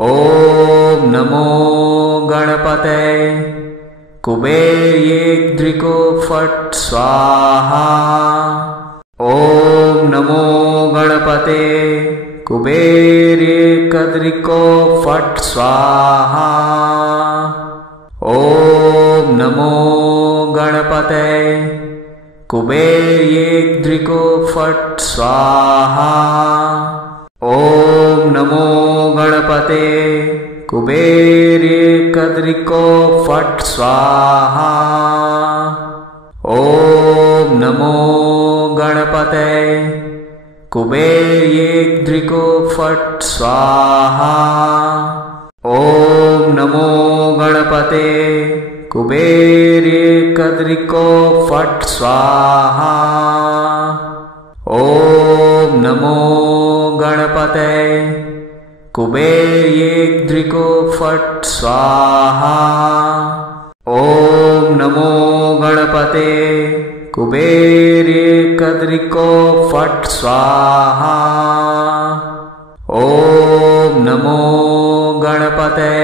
ॐ नमो गणपते कुबेर्येद्रिको फट् स्वाहा। ॐ नमो गणपते कुबेर्येकद्रिको फट् स्वाहा। ॐ नमो गणपते कुबेर्येद्रिको फट् स्वाहा। ॐ नमो गणपते कुबेर्येकद्रिको फट् स्वाहा। ॐ नमो गणपते कुबेर्येद्रिको फट् स्वाहा। ॐ नमो गणपते कुबेर्येकद्रिको फट् स्वाहा। ॐ नमो गणपते कुबेर्येद्रिको फट् स्वाहा। ॐ नमो गणपते कुबेर्येकद्रिको फट् स्वाहा। ॐ नमो गणपते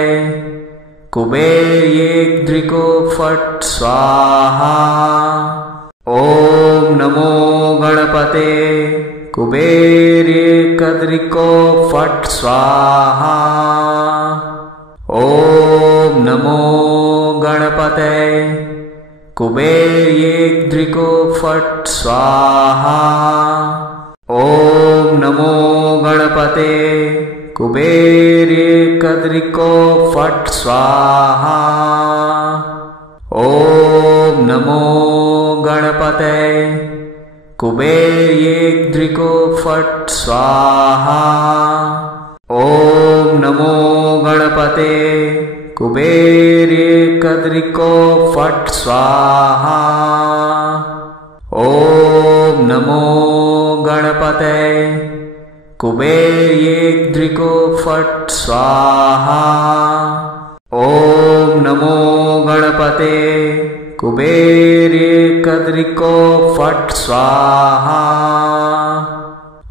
कुबेर्येद्रिको फट् स्वाहा। ॐ नमो गणपते कुबेर्येकद्रिको फट् स्वाहा। ॐ नमो गणपते कुबेर्येद्रिको फट् स्वाहा। ॐ नमो गणपते कुबेर्येकद्रिको फट् स्वाहा। ॐ नमो गणपते कुबेर्येद्रिको फट् स्वाहा। ॐ नमो गणपते कुबेर्येकद्रिको फट् स्वाहा। ॐ नमो गणपते कुबेर्येद्रिको फट् स्वाहा। ॐ नमो गणपते कुबेर्येकद्रिको फट् स्वाहा।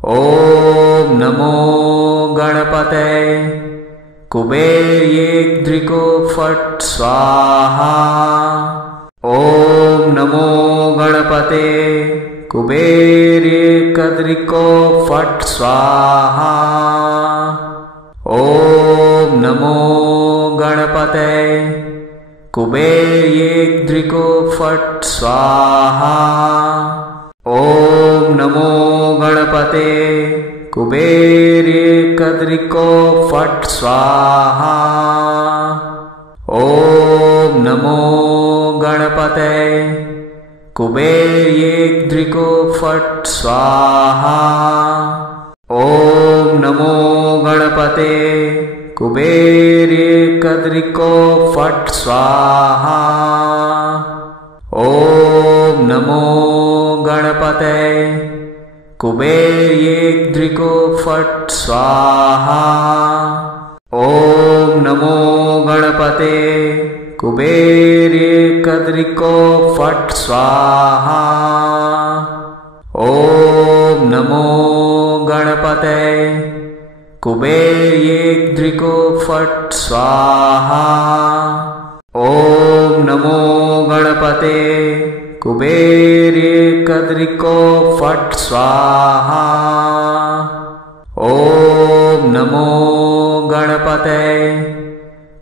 ॐ नमो गणपते कुबेर्येद्रिको फट् स्वाहा। ॐ नमो गणपते कुबेर्येकद्रिको फट् स्वाहा। ॐ नमो गणपते कुबेर्येद्रिको फट् स्वाहा। ॐ नमो गणपते कुबेर्येकद्रिको फट् स्वाहा। ॐ नमो गणपते कुबेर्येद्रिको फट् स्वाहा। ॐ नमो गणपते कुबेर्येकद्रिको फट् स्वाहा। ॐ नमो गणपते कुबेर्येद्रिको फट् स्वाहा। ॐ नमो गणपते कुबेर्येकद्रिको फट् स्वाहा। ॐ नमो गणपते कुबेर्येद्रिको फट् स्वाहा। ॐ नमो गणपते कुबेर्येकद्रिको फट् स्वाहा। ॐ नमो गणपते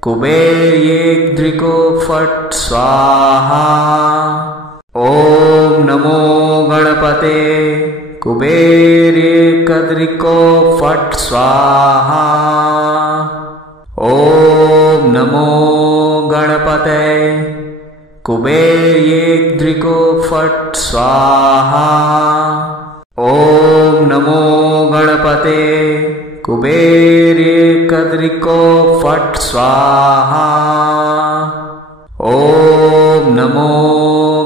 कुबेर्येद्रिको फट् स्वाहा। ॐ नमो गणपते कुबेर्येकद्रिको फट् स्वाहा। ॐ नमो गणपते कुबेर्येद्रिको फट् स्वाहा। ॐ नमो गणपते कुबेर्येकद्रिको फट् स्वाहा। ॐ नमो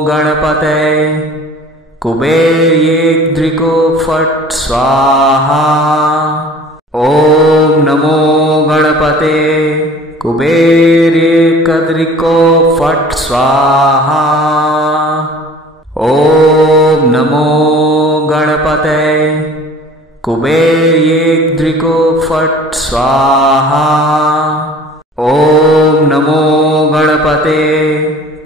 गणपते कुबेर्येद्रिको फट् स्वाहा। ॐ नमो गणपते कुबेर्येकद्रिको फट् स्वाहा। ॐ नमो गणपते कुबेर्येद्रिको फट् स्वाहा। ॐ नमो गणपते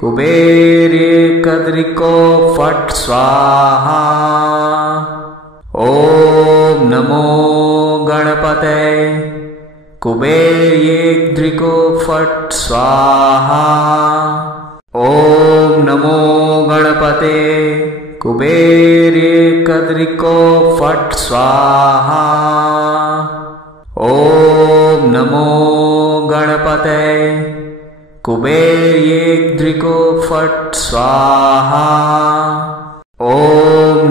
कुबेर्येकद्रिको फट् स्वाहा। ॐ नमो गणपते कुबेर्येद्रिको फट् स्वाहा। ॐ नमो गणपते कुबेर्येकद्रिको फट् स्वाहा। ॐ नमो गणपते कुबेर्येद्रिको फट् स्वाहा। ॐ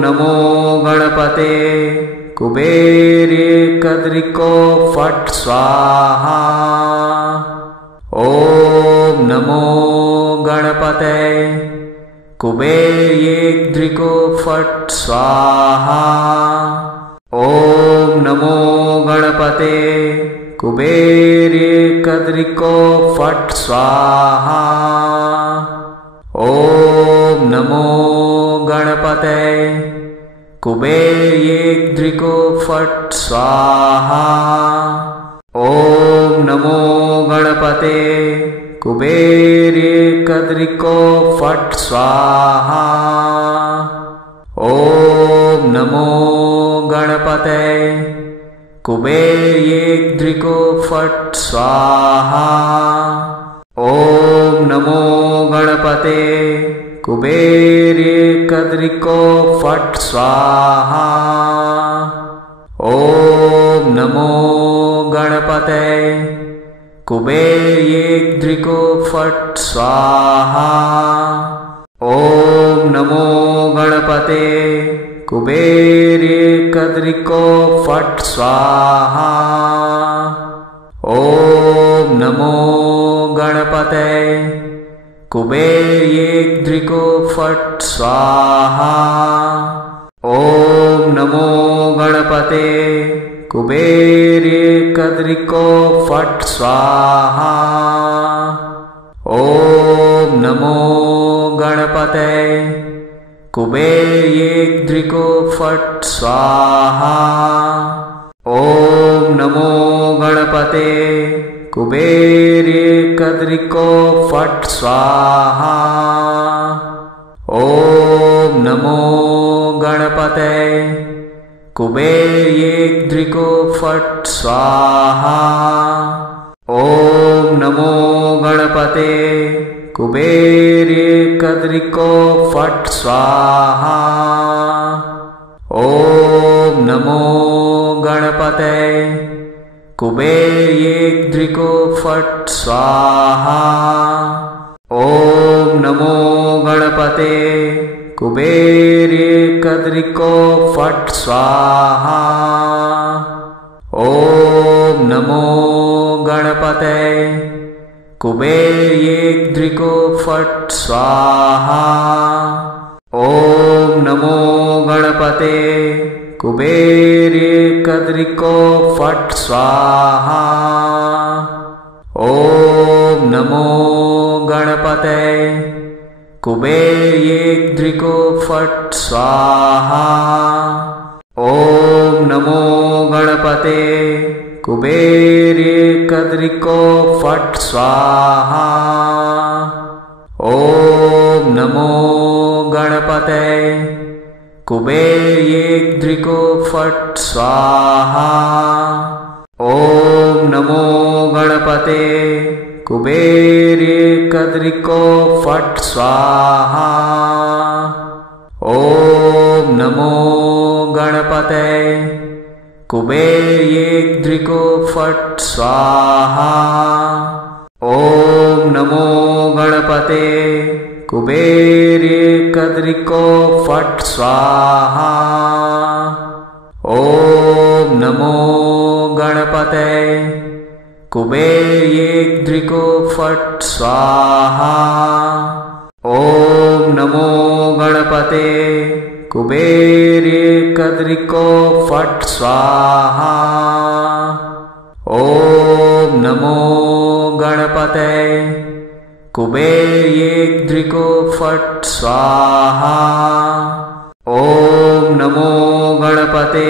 नमो गणपते कुबेर्येकद्रिको फट् स्वाहा। ॐ नमो गणपते कुबेर्येद्रिको फट् स्वाहा। ॐ नमो गणपते कुबेर्येकद्रिको फट् स्वाहा। ॐ नमो गणपते कुबेर्येद्रिको फट् स्वाहा। ॐ नमो गणपते कुबेर्येकद्रिको फट् स्वाहा। ॐ नमो गणपते कुबेर्येद्रिको फट् स्वाहा। ॐ नमो गणपते कुबेर्येकद्रिको फट् स्वाहा। ॐ नमो गणपते कुबेर्येद्रिको फट् स्वाहा। ॐ नमो गणपते कुबेर्येकद्रिको फट् स्वाहा। ॐ नमो गणपते कुबेर्येद्रिको फट् स्वाहा। ॐ नमो गणपते कुबेर्येकद्रिको फट् स्वाहा। ॐ नमो गणपते कुबेर्येद्रिको फट् स्वाहा। ॐ नमो गणपते कुबेर्येकद्रिको फट् स्वाहा। ॐ नमो गणपते कुबेर्येद्रिको फट् स्वाहा। ॐ नमो गणपते कुबेर्येकद्रिको फट् स्वाहा। ॐ नमो गणपते कुबेर्येद्रिको फट् स्वाहा। ॐ नमो गणपते कुबेर्येकद्रिको फट् स्वाहा। ॐ नमो गणपते कुबेर्येद्रिको फट् स्वाहा। ॐ नमो गणपते कुबेर्येकद्रिको फट् स्वाहा। ॐ नमो गणपते कुबेर्येद्रिको फट् स्वाहा। ॐ नमो गणपते कुबेर्येकद्रिको फट् स्वाहा। ॐ नमो गणपते कुबेर्येद्रिको फट् स्वाहा। ॐ नमो गणपते कुबेर्येकद्रिको फट् स्वाहा। ॐ नमो गणपते कुबेर्येद्रिको फट् स्वाहा। ॐ नमो गणपते कुबेर्येकद्रिको फट् स्वाहा। ॐ नमो गणपते कुबेर्येद्रिको फट् स्वाहा। ॐ नमो गणपते कुबेर्येकद्रिको फट् स्वाहा। ॐ नमो गणपते कुबेर्येद्रिको फट् स्वाहा। ॐ नमो गणपते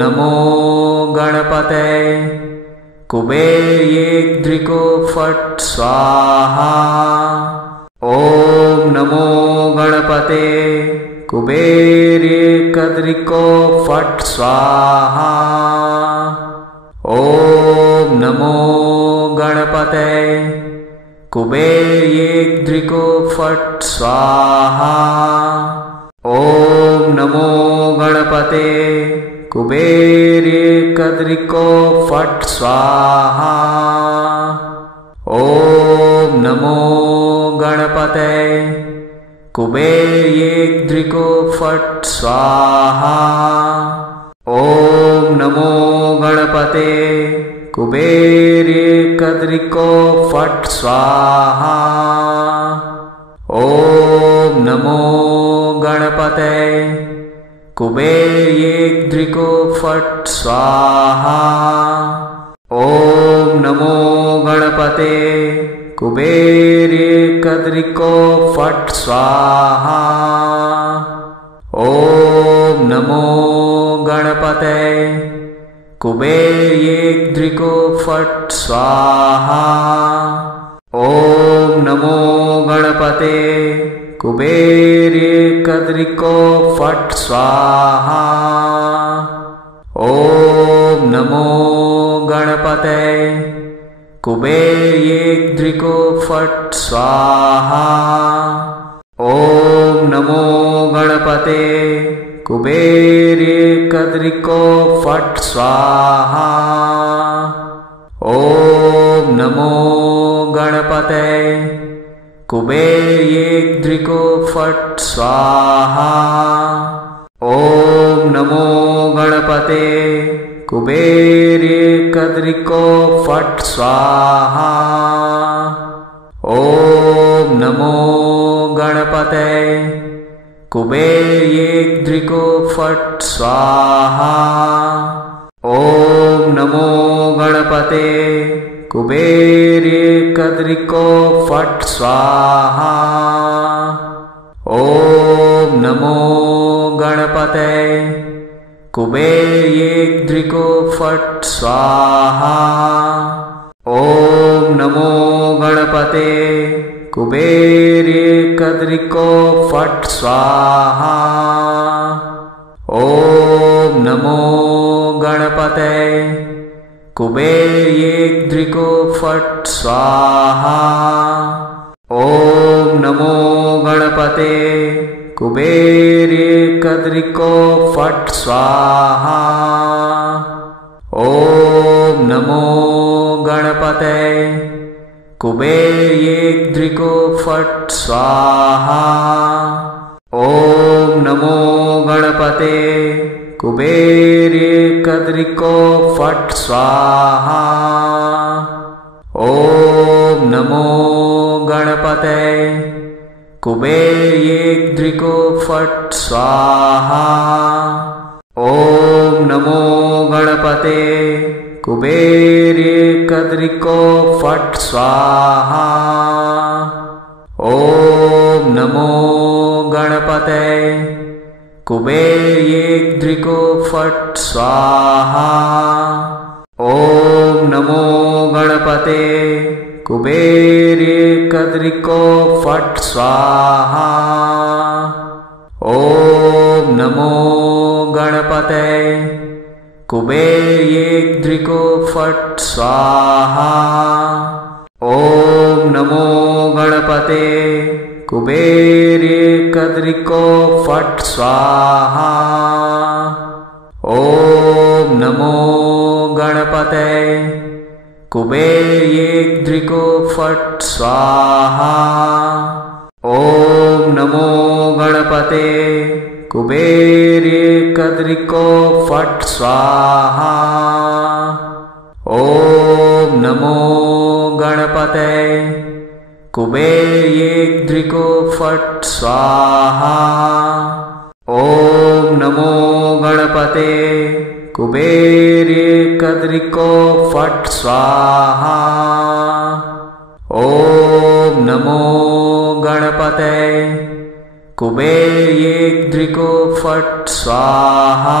नमो गणपते कुबेर्येद्रिको फट् स्वाहा। ॐ नमो गणपते कुबेर्येकद्रिको फट् स्वाहा। ॐ नमो गणपते कुबेर्येद्रिको फट् स्वाहा। ॐ नमो गणपते कुबेर्येकद्रिको फट् स्वाहा। ॐ नमो गणपते कुबेर्येद्रिको फट् स्वाहा। ॐ नमो गणपते कुबेर्येकद्रिको फट् स्वाहा। ॐ नमो गणपते कुबेर्येद्रिको फट् स्वाहा। ॐ नमो गणपते कुबेर्येकद्रिको फट् स्वाहा। ॐ नमो गणपते कुबेर्येद्रिको फट् स्वाहा। ॐ नमो गणपते कुबेर्येकद्रिको फट् स्वाहा। ॐ नमो गणपते कुबेर्येद्रिको फट् स्वाहा। ॐ नमो गणपते कुबेर्येकद्रिको फट् स्वाहा। ॐ नमो गणपते कुबेर्येद्रिको फट् स्वाहा। ॐ नमो गणपते कुबेर्येकद्रिको फट् स्वाहा। ॐ नमो गणपते कुबेर्येद्रिको फट् स्वाहा। ॐ नमो गणपते कुबेर्येकद्रिको फट् स्वाहा। ॐ नमो गणपते कुबेर्येद्रिको फट् स्वाहा। ॐ नमो गणपते कुबेर्येकद्रिको फट् स्वाहा। ॐ नमो गणपते कुबेर्येद्रिको फट् स्वाहा। ॐ नमो गणपते कुबेर्येकद्रिको फट् स्वाहा। ॐ नमो गणपते कुबेर्येद्रिको फट् स्वाहा। ॐ नमो गणपते कुबेर्येकद्रिको फट् स्वाहा। ॐ नमो गणपते कुबेर्येद्रिको फट् स्वाहा। ॐ नमो गणपते कुबेर्येकद्रिको फट् स्वाहा। ॐ नमो गणपते कुबेर्येद्रिको फट् स्वाहा। ॐ नमो गणपते कुबेर्येकद्रिको फट् स्वाहा। ॐ नमो गणपते कुबेर्येद्रिको फट् स्वाहा। ॐ नमो गणपते कुबेर्येकद्रिको फट् स्वाहा। ॐ नमो गणपते कुबेर्येद्रिको फट् स्वाहा। ॐ नमो गणपते कुबेर्येकद्रिको फट् स्वाहा। ॐ नमो गणपते कुबेर्येद्रिको फट् स्वाहा। ॐ नमो गणपते कुबेर्येकद्रिको फट् स्वाहा। ॐ नमो गणपते कुबेर्येद्रिको फट् स्वाहा।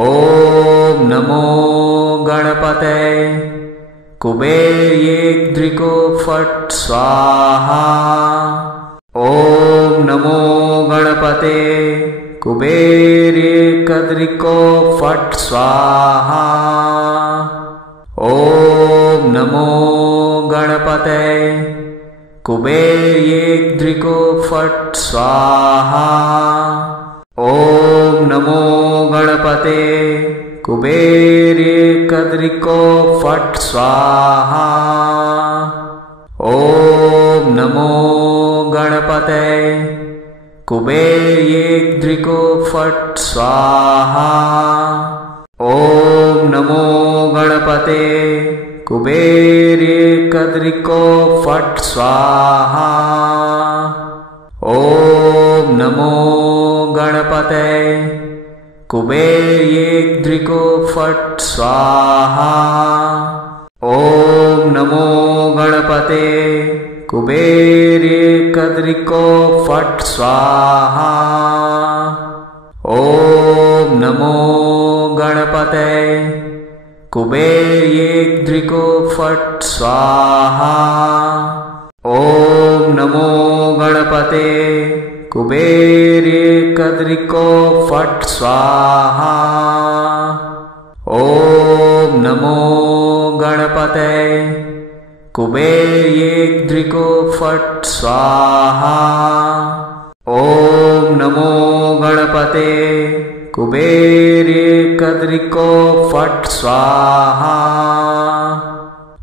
ॐ नमो गणपते कुबेर्येद्रिको फट् स्वाहा। ॐ नमो गणपते कुबेर्येकद्रिको फट् स्वाहा। ॐ नमो गणपते कुबेर्येद्रिको फट् स्वाहा। ॐ नमो गणपते कुबेर्येकद्रिको फट् स्वाहा। ॐ नमो गणपते कुबेर्येद्रिको फट् स्वाहा। ॐ नमो गणपते कुबेर्येकद्रिको फट् स्वाहा। ॐ नमो गणपते कुबेर्येद्रिको फट् स्वाहा। ॐ नमो गणपते कुबेर्येकद्रिको फट् स्वाहा। ॐ नमो गणपते कुबेर्येद्रिको फट् स्वाहा। ॐ नमो गणपते कुबेर्येकद्रिको फट् स्वाहा। ॐ नमो गणपते कुबेर्येद्रिको फट् स्वाहा। ॐ नमो गणपते कुबेर्येकद्रिको फट् स्वाहा।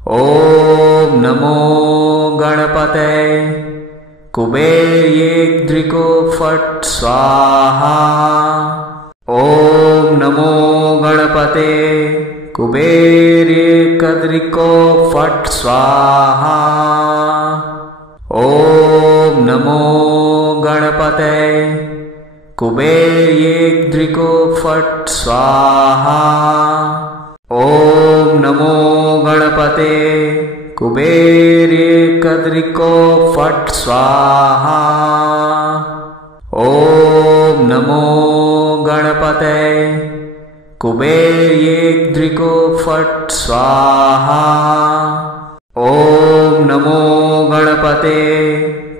ॐ नमो गणपते कुबेर्येद्रिको फट् स्वाहा। ॐ नमो गणपते कुबेर्येकद्रिको फट् स्वाहा। ॐ नमो गणपते कुबेर्येद्रिको फट् स्वाहा। ॐ नमो गणपते कुबेर्येकद्रिको फट् स्वाहा। ॐ नमो गणपते कुबेर्येद्रिको फट् स्वाहा। ॐ नमो गणपते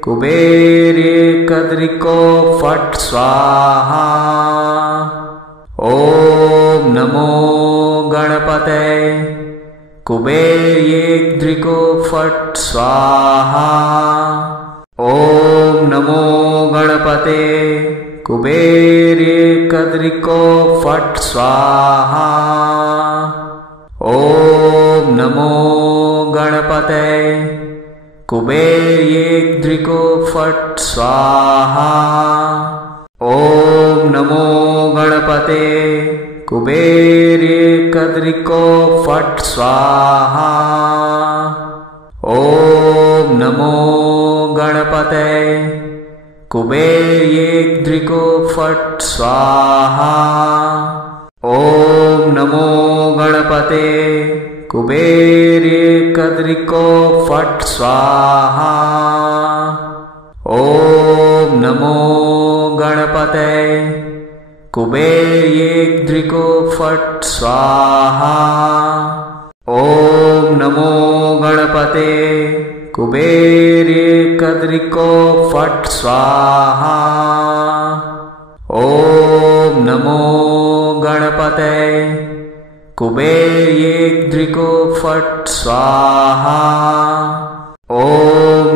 कुबेर्येकद्रिको फट् स्वाहा। ॐ नमो गणपते कुबेर्येद्रिको फट् स्वाहा। ॐ नमो गणपते कुबेर्येकद्रिको फट् स्वाहा। ॐ नमो गणपते कुबेर्येद्रिको फट् स्वाहा। ॐ नमो गणपते कुबेर्येकद्रिको फट् स्वाहा। ॐ नमो गणपते कुबेर्येद्रिको फट् स्वाहा। ॐ नमो गणपते कुबेर्येकद्रिको फट् स्वाहा। ॐ नमो गणपते कुबेर्येद्रिको फट् स्वाहा। ॐ नमो गणपते कुबेर्येकद्रिको फट् स्वाहा। ॐ नमो गणपते कुबेर्येद्रिको फट् स्वाहा। ॐ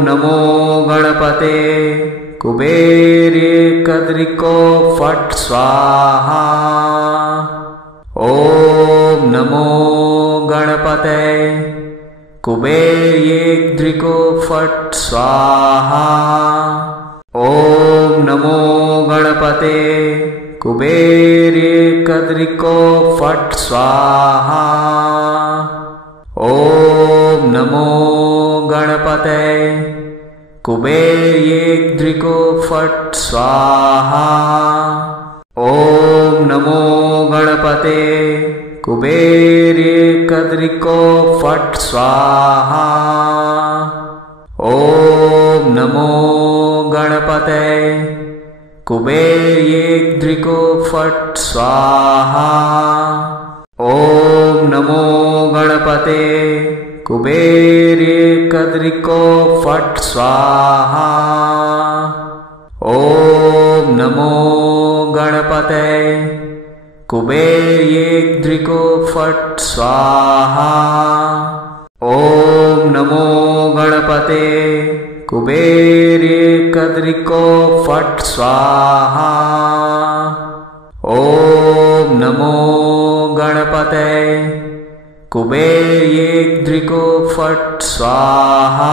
नमो गणपते कुबेर्येकद्रिको फट् स्वाहा। ॐ नमो गणपते कुबेर्येद्रिको फट् स्वाहा। ॐ नमो गणपते कुबेर्येकद्रिको फट् स्वाहा। ॐ नमो गणपते कुबेर्येद्रिको फट् स्वाहा। ॐ नमो गणपते कुबेर्येकद्रिको फट् स्वाहा। ॐ नमो गणपते कुबेर्येद्रिको फट् स्वाहा। ॐ नमो गणपते कुबेर्येकद्रिको फट् स्वाहा। ॐ नमो गणपते कुबेर्येद्रिको फट् स्वाहा। ॐ नमो गणपते कुबेर्येकद्रिको फट् स्वाहा। ॐ नमो गणपते कुबेर्येद्रिको फट् स्वाहा।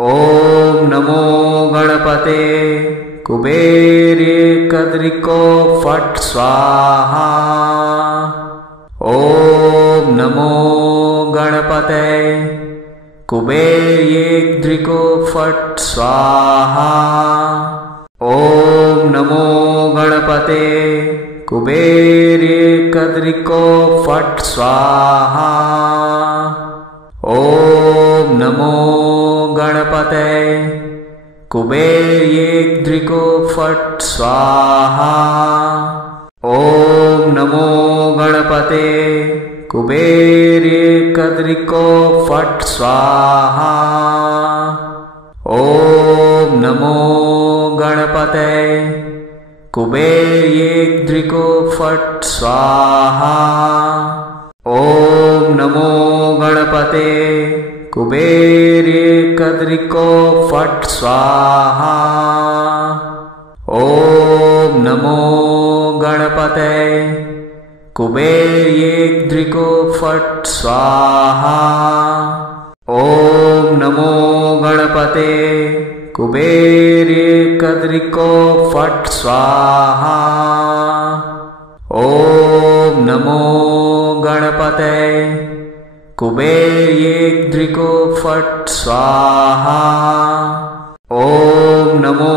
ॐ नमो गणपते कुबेर्येकद्रिको फट् स्वाहा। ॐ नमो गणपते कुबेर्येद्रिको फट् स्वाहा। ॐ नमो गणपते कुबेर्येकद्रिको फट् स्वाहा। ॐ नमो गणपते कुबेर्येद्रिको फट् स्वाहा। ॐ नमो गणपते कुबेर्येकद्रिको फट् स्वाहा। ॐ नमो गणपते कुबेर्येद्रिको फट् स्वाहा। ॐ नमो गणपते कुबेर्येकद्रिको फट् स्वाहा। ॐ नमो गणपते कुबेर्येद्रिको फट् स्वाहा। ॐ नमो गणपते कुबेर्येकद्रिको फट् स्वाहा। ॐ नमो गणपते कुबेर्येद्रिको फट् स्वाहा। ॐ नमो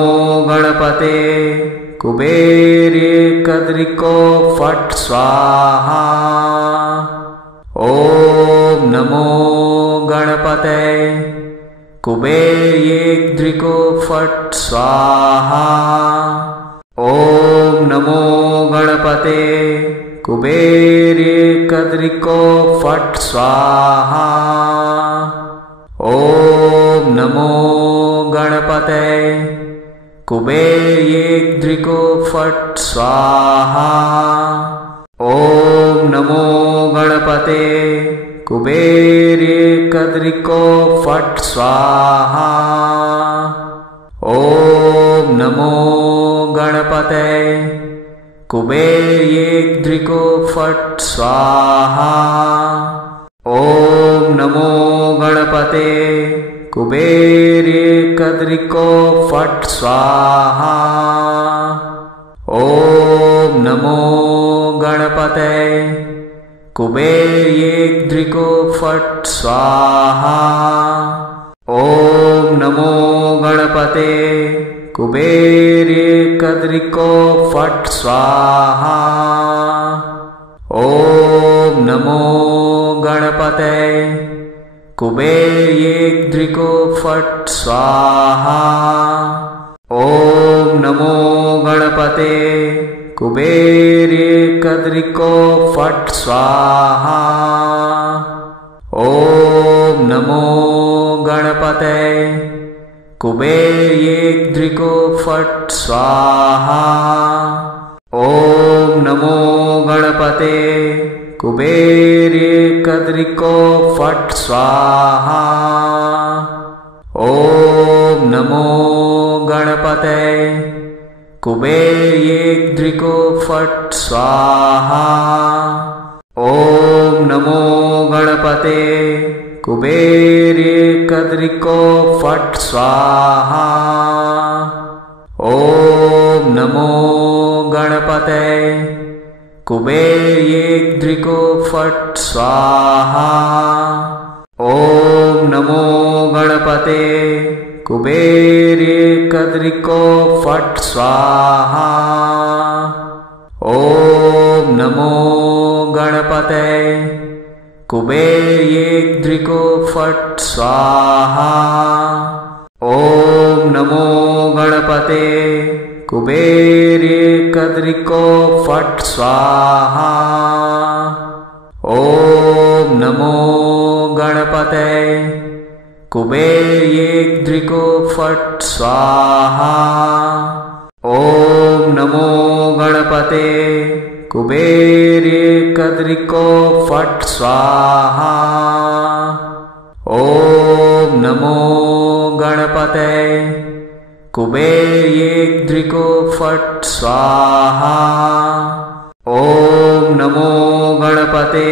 गणपते कुबेर्येकद्रिको फट् स्वाहा। ॐ नमो गणपते कुबेर्येद्रिको फट् स्वाहा। ॐ नमो गणपते कुबेर्येकद्रिको फट् स्वाहा। ॐ नमो गणपते कुबेर्येद्रिको फट् स्वाहा। ॐ नमो गणपते कुबेर्येकद्रिको फट् स्वाहा। ॐ नमो गणपते कुबेर्येद्रिको फट् स्वाहा। ॐ नमो गणपते कुबेर्येकद्रिको फट् स्वाहा। ॐ नमो गणपते कुबेर्येद्रिको फट् स्वाहा। ॐ नमो गणपते कुबेर्येकद्रिको फट् स्वाहा। ॐ नमो गणपते कुबेर्येद्रिको फट् स्वाहा। ॐ नमो गणपते कुबेर्येकद्रिको फट् स्वाहा। ॐ नमो गणपते कुबेर्येद्रिको फट् स्वाहा। ॐ नमो गणपते कुबेर्येकद्रिको फट् स्वाहा। ॐ नमो गणपते कुबेर्येद्रिको फट् स्वाहा। ॐ नमो गणपते कुबेर्येकद्रिको फट् स्वाहा। ॐ नमो गणपते कुबेर्येद्रिको फट् स्वाहा। ॐ नमो गणपते कुबेर्येकद्रिको फट् स्वाहा। ॐ नमो गणपते कुबेर्येद्रिको फट् स्वाहा। ॐ नमो गणपते कुबेरे कद्रिको फट् स्वाहा। ॐ नमो गणपते कुबेर्येद्रिको फट् स्वाहा। ॐ नमो गणपते कुबेरे कद्रिको फट् स्वाहा। ॐ नमो गणपते कुबेर्येद्रिको फट् स्वाहा। ॐ नमो गणपते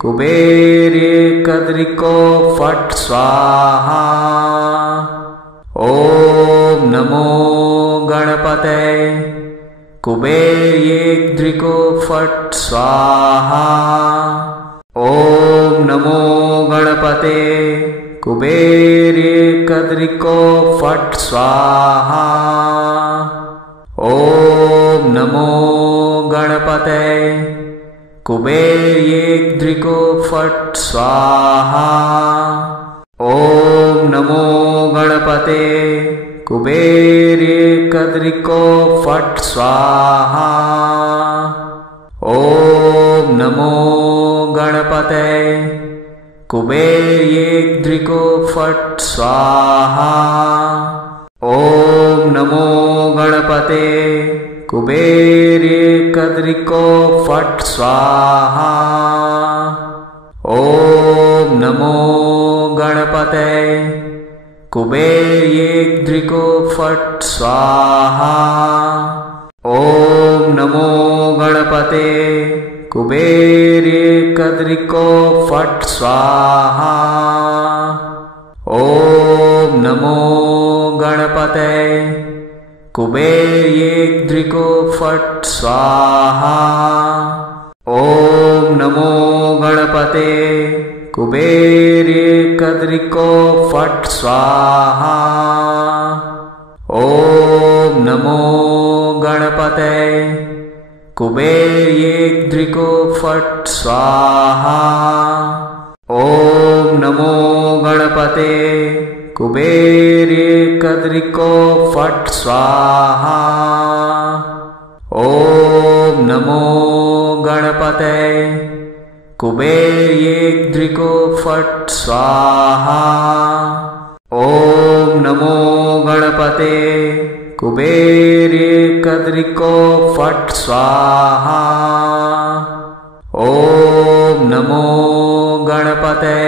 कुबेरे कद्रिको फट् स्वाहा। ॐ नमो गणपते कुबेर्येद्रिको फट् स्वाहा। ॐ नमो गणपते कुबेरे कद्रिको फट् स्वाहा। ॐ नमो गणपते कुबेर्येद्रिको फट् स्वाहा। ॐ नमो गणपते कुबेरे कद्रिको फट् स्वाहा। ॐ नमो गणपते कुबेर्येद्रिको फट् स्वाहा। ॐ नमो गणपते कुबेरे कद्रिको फट् स्वाहा। ॐ नमो गणपते कुबेर्येद्रिको फट् स्वाहा। ॐ नमो गणपते कुबेरे कद्रिको फट् स्वाहा। ॐ नमो गणपते कुबेर्येद्रिको फट् स्वाहा। ॐ नमो गणपते कुबेरे कद्रिको फट् स्वाहा। ॐ नमो गणपते कुबेर्येद्रिको फट् स्वाहा। ॐ नमो गणपते कुबेरे कद्रिको फट् स्वाहा। ॐ नमो गणपते कुबेर्येद्रिको फट् स्वाहा। ॐ नमो गणपते कुबेरे कद्रिको फट् स्वाहा। ॐ नमो गणपते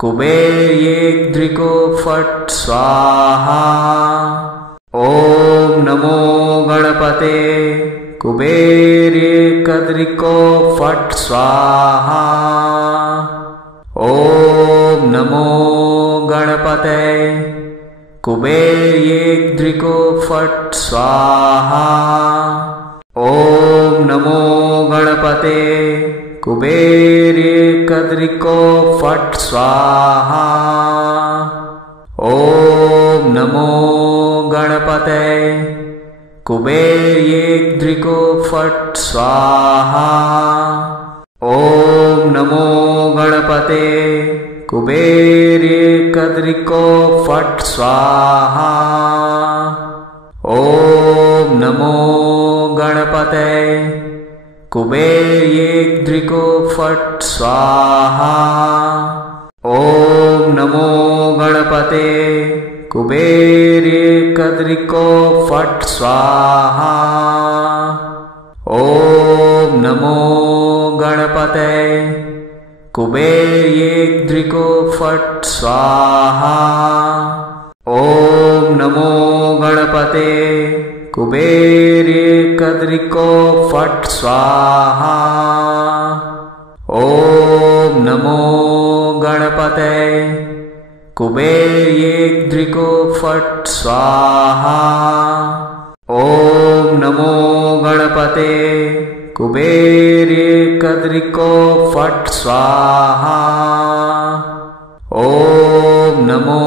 कुबेर्येद्रिको फट् स्वाहा। ॐ नमो गणपते कुबेरे कद्रिको फट् स्वाहा। ॐ नमो गणपते कुबेर्येद्रिको फट् स्वाहा। ॐ नमो गणपते कुबेरे कद्रिको फट् स्वाहा। ॐ नमो गणपते कुबेर्येद्रिको फट् स्वाहा। ॐ नमो गणपते कुबेरे कद्रिको फट् स्वाहा। ॐ नमो गणपते कुबेर्येद्रिको फट् स्वाहा। ॐ नमो गणपते कुबेरे कद्रिको फट् स्वाहा। ॐ नमो गणपते कुबेर्येद्रिको फट् स्वाहा। ॐ नमो गणपते कुबेरे कद्रिको फट् स्वाहा। ॐ नमो गणपते कुबेर्येद्रिको फट् स्वाहा। ॐ नमो गणपते कुबेरे कद्रिको फट् स्वाहा। ॐ नमो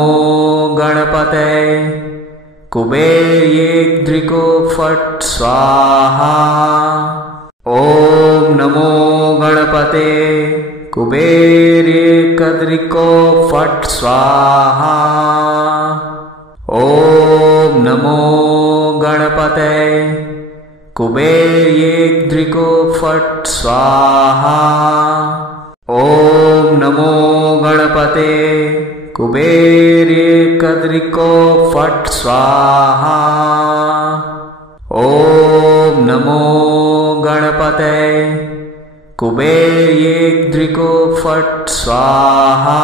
गणपते कुबेर्येद्रिको फट् स्वाहा। ॐ नमो गणपते कुबेरे कद्रिको फट् स्वाहा। ॐ नमो गणपते कुबेर्येद्रिको फट् स्वाहा। ॐ नमो गणपते कुबेर्येकद्रिको फट् स्वाहा। ॐ नमो गणपते कुबेर्येद्रिको फट् स्वाहा।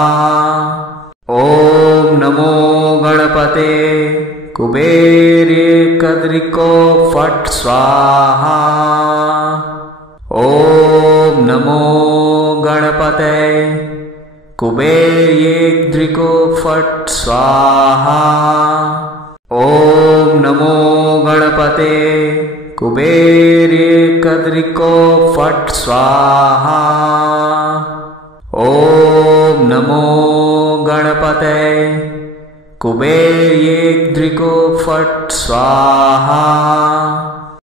ॐ नमो गणपते कुबेर्येकद्रिको फट् स्वाहा। ॐ नमो गणपते कुबेर्येद्रिको फट् स्वाहा। ॐ नमो गणपते कुबेर्येकद्रिको फट् स्वाहा। ॐ नमो गणपते कुबेर्येद्रिको फट् स्वाहा।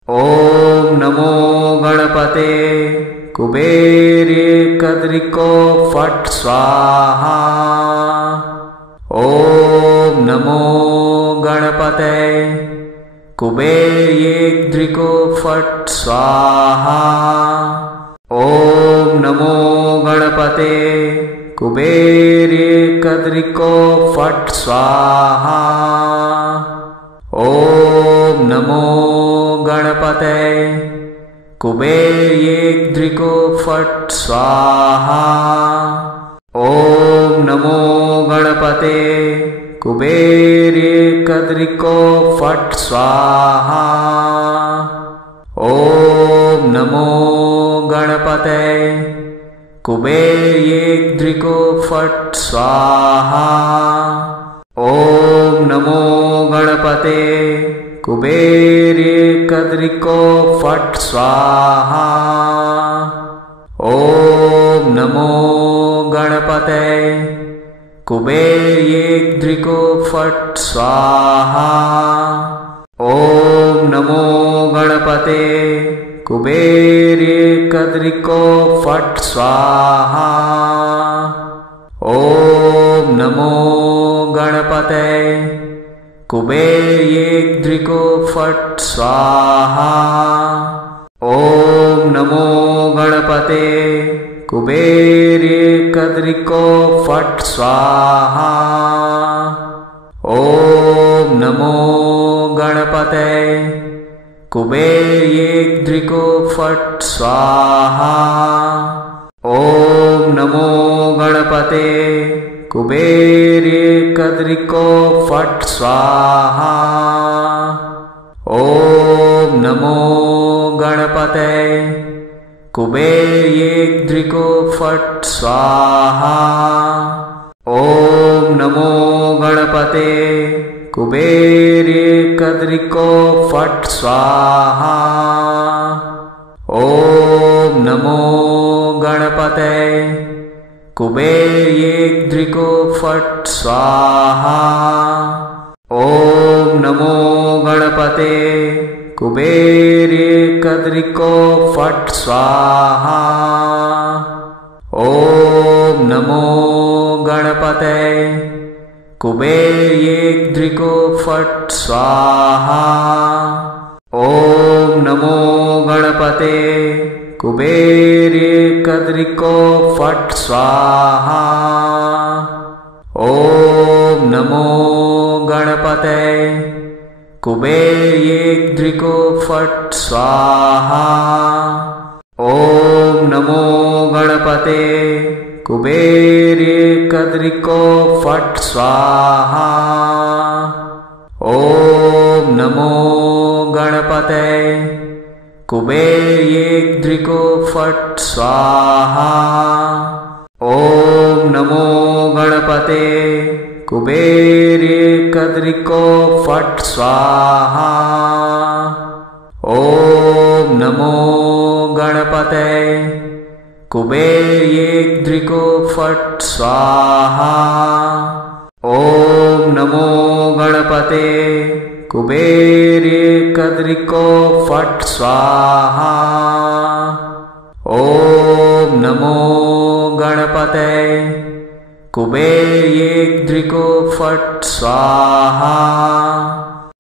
ॐ नमो गणपते कुबेर्येकद्रिको फट् स्वाहा। ॐ नमो गणपते कुबेर्येद्रिको फट् स्वाहा। ॐ नमो गणपते कुबेर्येकद्रिको फट् स्वाहा। ॐ नमो गणपते कुबेर्येद्रिको फट् स्वाहा। ॐ नमो गणपते कुबेर्येकद्रिको फट् स्वाहा। ॐ नमो गणपते कुबेर्येद्रिको फट् स्वाहा। ॐ नमो गणपते कुबेर्येकद्रिको फट् स्वाहा। ॐ नमो गणपते कुबेर्येद्रिको फट् स्वाहा। ॐ नमो गणपते कुबेर्येकद्रिको फट् स्वाहा। ॐ नमो गणपते कुबेर्येद्रिको फट् स्वाहा। ॐ नमो गणपते कुबेर्येकद्रिको फट् स्वाहा। ॐ नमो गणपते कुबेर्येद्रिको फट् स्वाहा। ॐ नमो गणपते कुबेर्येकद्रिको फट् स्वाहा। ॐ नमो गणपते कुबेर्येद्रिको फट् स्वाहा। ॐ नमो गणपते कुबेर्येकद्रिको फट् स्वाहा। ॐ नमो गणपते कुबेर्येद्रिको फट् स्वाहा। ॐ नमो गणपते कुबेर्येकद्रिको फट् स्वाहा। ॐ नमो गणपते कुबेर्येद्रिको फट् स्वाहा। ॐ नमो गणपते कुबेर्येकद्रिको फट् स्वाहा। ॐ नमो गणपते कुबेर्येद्रिको फट् स्वाहा। ॐ नमो गणपते कुबेर्येकद्रिको फट् स्वाहा। ॐ नमो गणपते कुबेर्येद्रिको फट् स्वाहा। ॐ नमो गणपते कुबेर्येकद्रिको फट् स्वाहा। ॐ नमो गणपते कुबेर्येद्रिको फट् स्वाहा। ॐ नमो गणपते कुबेर्येकद्रिको फट् स्वाहा। ॐ नमो गणपते कुबेर्येद्रिको फट् स्वाहा।